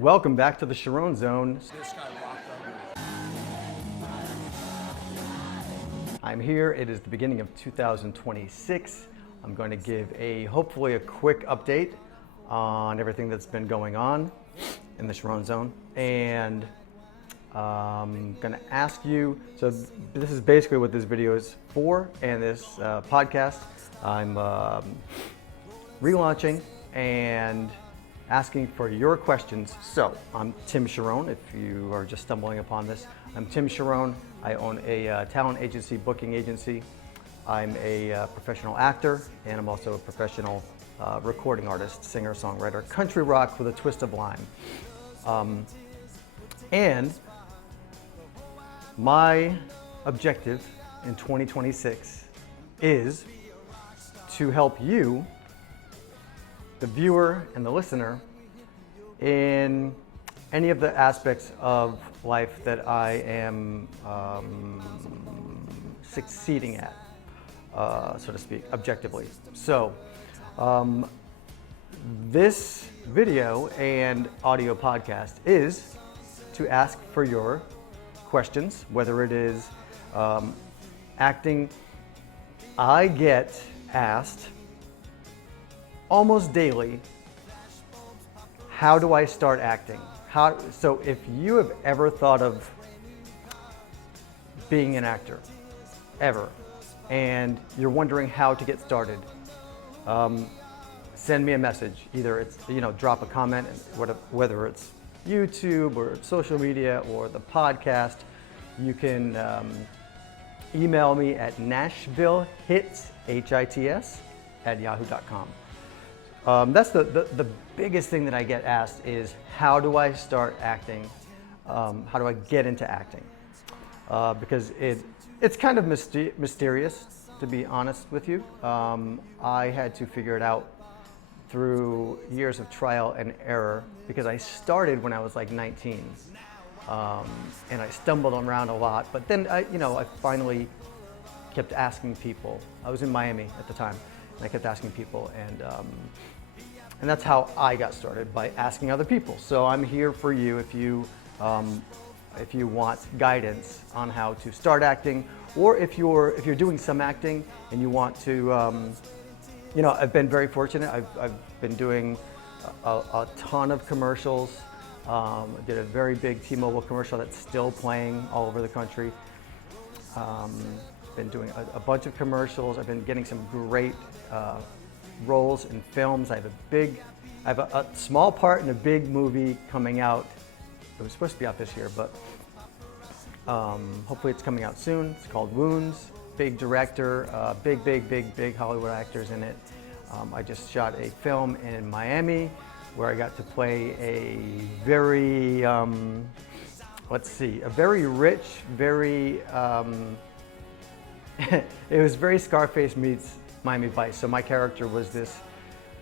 Welcome back to the Charron Zone. I'm here. It is the beginning of 2026. I'm going to give hopefully a quick update on everything that's been going on in the Charron Zone. And I'm going to ask you, so this is basically what this video is for, and this podcast I'm relaunching and asking for your questions. So I'm Tim Charron. If you are just stumbling upon this, I'm Tim Charron. I own a talent agency, booking agency. I'm a professional actor, and I'm also a professional recording artist, singer, songwriter, country rock with a twist of lime. And my objective in 2026 is to help you, the viewer and the listener, in any of the aspects of life that I am succeeding at, so to speak, objectively. So this video and audio podcast is to ask for your questions, whether it is acting. I get asked almost daily, how do I start acting? So if you have ever thought of being an actor, ever, and you're wondering how to get started, send me a message. Either it's, drop a comment, whether it's YouTube or social media or the podcast. You can email me at NashvilleHits, HITS, @yahoo.com. That's the biggest thing that I get asked is, how do I start acting? How do I get into acting? Because it's kind of mysterious, to be honest with you. I had to figure it out through years of trial and error, because I started when I was like 19. And I stumbled around a lot, but then I finally kept asking people. I was in Miami at the time, and I kept asking people, and that's how I got started, by asking other people. So I'm here for you if you want guidance on how to start acting, or if you're doing some acting and you want to, I've been very fortunate. I've been doing a ton of commercials. I did a very big T-Mobile commercial that's still playing all over the country. Been doing a bunch of commercials. I've been getting some great roles in films. I have a small part in a big movie coming out. It was supposed to be out this year, but hopefully it's coming out soon. It's called Wounds. Big director, big Hollywood actors in it. I just shot a film in Miami where I got to play a very, a very rich, very, it was very Scarface meets Miami Vice. So my character was this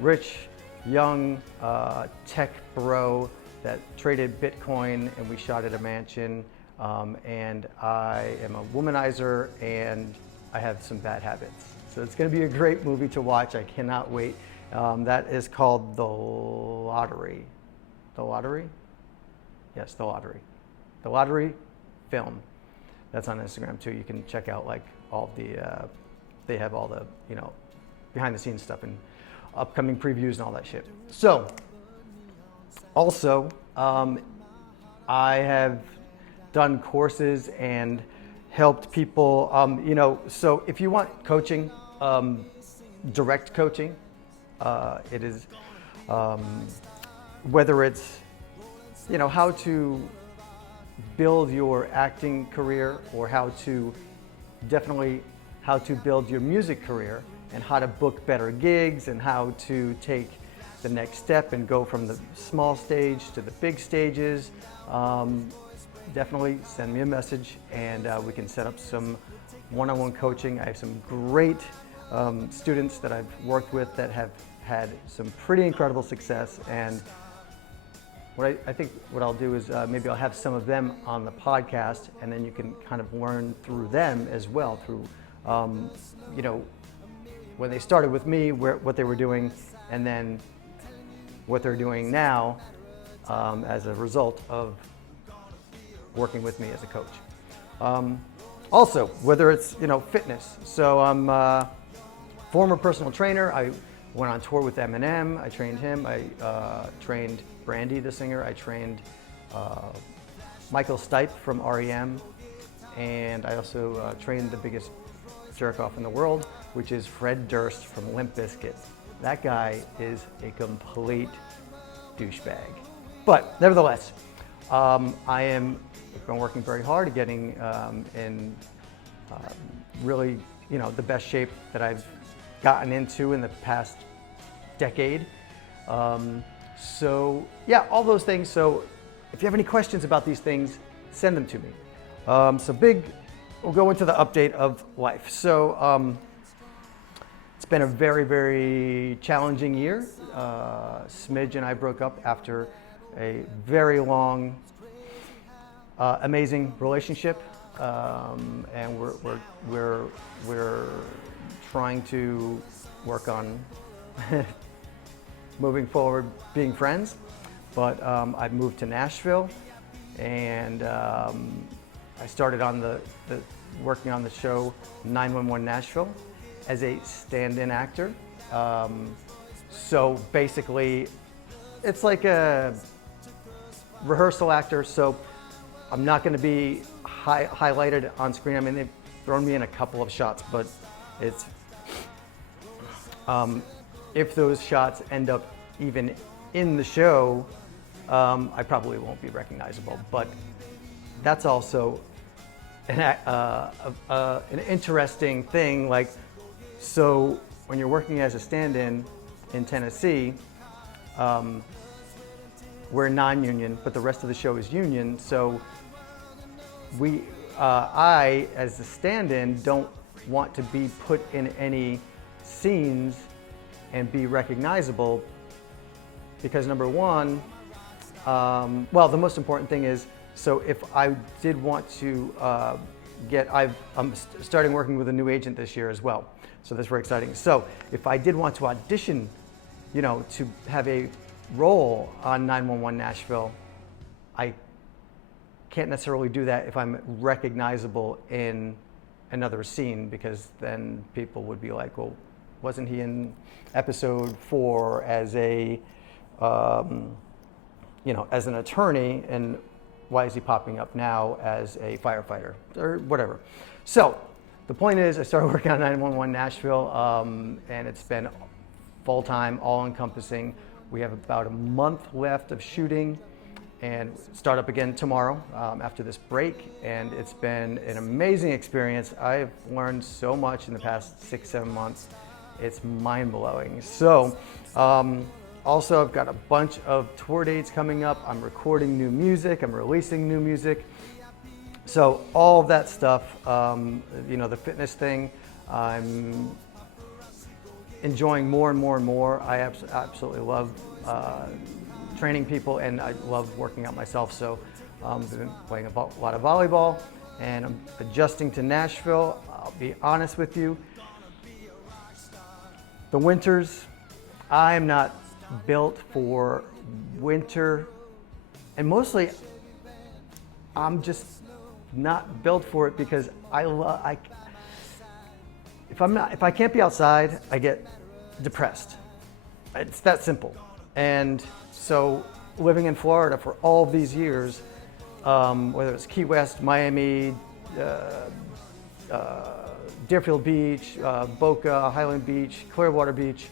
rich, young tech bro that traded Bitcoin, and we shot at a mansion. And I am a womanizer, and I have some bad habits. So it's going to be a great movie to watch. I cannot wait. That is called The Lottery. The Lottery? Yes, The Lottery. The Lottery film. That's on Instagram too. You can check out like all the, they have all the, behind the scenes stuff and upcoming previews and all that shit. So, also, I have done courses and helped people, so if you want coaching, direct coaching, it is, whether it's, how to build your acting career, or how to build your music career, and how to book better gigs, and how to take the next step and go from the small stage to the big stages. Definitely send me a message, and we can set up some one-on-one coaching. I have some great students that I've worked with that have had some pretty incredible success, and I think what I'll do is maybe I'll have some of them on the podcast, and then you can kind of learn through them as well, through when they started with me, what they were doing, and then what they're doing now, as a result of working with me as a coach. Also, whether it's fitness. So I'm a former personal trainer. I went on tour with Eminem. I trained him. I trained Brandy, the singer. I trained Michael Stipe from REM, and I also trained the biggest jerk-off in the world, which is Fred Durst from Limp Bizkit. That guy is a complete douchebag. But nevertheless, I've been working very hard at getting in really, the best shape that I've gotten into in the past decade. So yeah, all those things. So if you have any questions about these things, send them to me. We'll go into the update of life. So it's been a very, very challenging year. Smidge and I broke up after a very long, amazing relationship, and we're trying to work on moving forward, being friends. But I've moved to Nashville, and I started on working on the show 911 Nashville as a stand-in actor. So basically, it's like a rehearsal actor. So I'm not going to be highlighted on screen. I mean, they've thrown me in a couple of shots, but it's if those shots end up even in the show, I probably won't be recognizable. But that's also an interesting thing. Like, so when you're working as a stand-in in Tennessee, we're non-union, but the rest of the show is union. So I, as the stand-in, don't want to be put in any scenes and be recognizable because, number one, well, the most important thing is, so if I did want to I'm starting working with a new agent this year as well. So that's very exciting. So if I did want to audition, to have a role on 911 Nashville, I can't necessarily do that if I'm recognizable in another scene, because then people would be like, well, wasn't he in episode 4 as a, as an attorney, and why is he popping up now as a firefighter or whatever? So the point is, I started working on 911 Nashville, and it's been full-time, all-encompassing. We have about a month left of shooting and start up again tomorrow after this break. And it's been an amazing experience. I've learned so much in the past 6-7 months. It's mind-blowing. So also, I've got a bunch of tour dates coming up. I'm recording new music. I'm releasing new music. So all of that stuff, the fitness thing, I'm enjoying more and more and more. I absolutely love training people, and I love working out myself. So I've been playing a lot of volleyball, and I'm adjusting to Nashville. I'll be honest with you. The winters, I'm not built for winter, and mostly I'm just not built for it because if I can't be outside, I get depressed. It's that simple. And so living in Florida for all of these years, whether it's Key West, Miami, Deerfield Beach, Boca, Highland Beach, Clearwater Beach,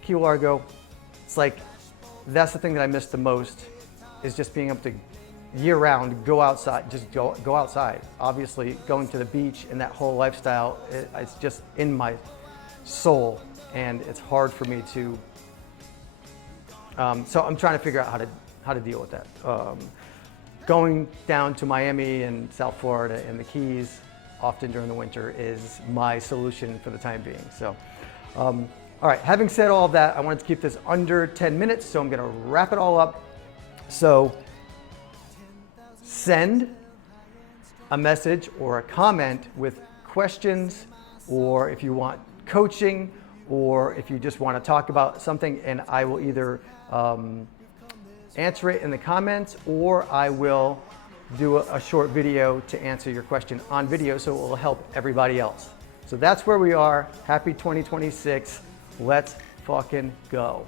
Key Largo, it's like, that's the thing that I miss the most, is just being able to year-round go outside, just go outside. Obviously, going to the beach and that whole lifestyle, it's just in my soul, and it's hard for me to. So I'm trying to figure out how to deal with that. Going down to Miami and South Florida and the Keys often during the winter is my solution for the time being. So, all right. Having said all of that, I wanted to keep this under 10 minutes, so I'm going to wrap it all up. So, send a message or a comment with questions, or if you want coaching, or if you just want to talk about something, and I will either answer it in the comments, or I will do a short video to answer your question on video so it will help everybody else. So that's where we are. Happy 2026. Let's fucking go.